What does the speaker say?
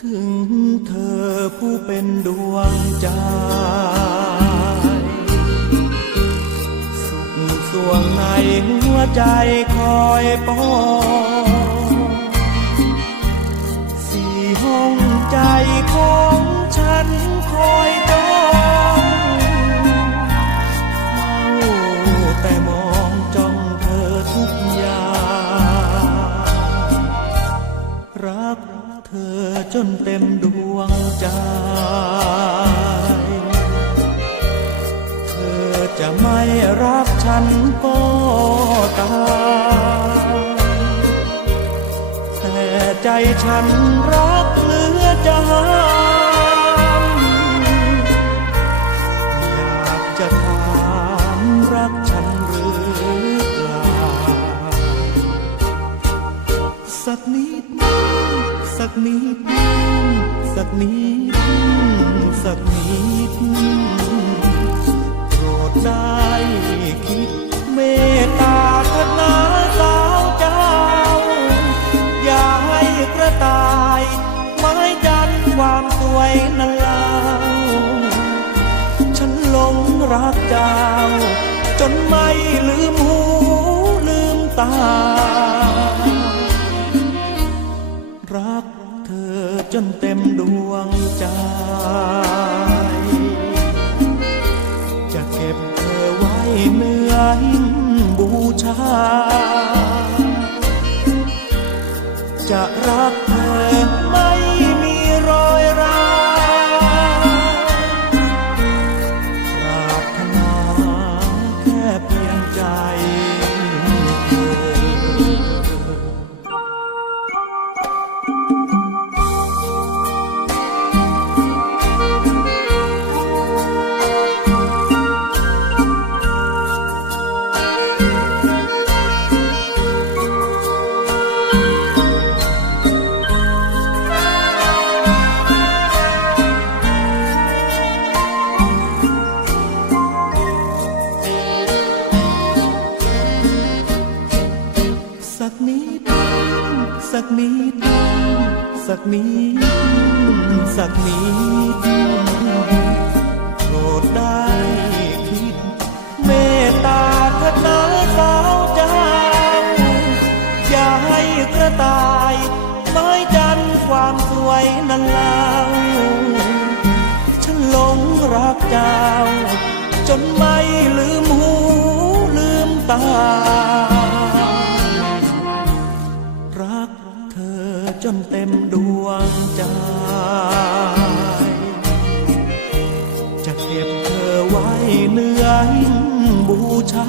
ถึงเธอผู้เป็นดวงใจ สุขสวงในหัวใจคอยปอง จนเต็มดวงใจ เธอจะไม่รักฉันก็ตามแต่ใจฉันรักเหลือจา กนิด สักนิด สักนิด โปรดได้คิดเมตตาเถิดนาสาวเจ้า อย่าให้กระต่ายไม้จันความสวยนั้นเล่าฉันหลงรักเจ้า จนไม่ลืมหูลืมตา จนเต็มดวงใจ จะเก็บเธอไว้เนื้อบูชา จะรักเธอ สักนิดสักนิดโปรดได้คิด เมตตาเถิดนาสาวเจ้าอย่าให้กระต่ายไม้จันความสวยนั้นเล่าฉันหลงรักเจ้า จนไม่ลืมหูลืมตา จนเต็มดวงใจ จะเก็บเธอไว้เนื้อบูชา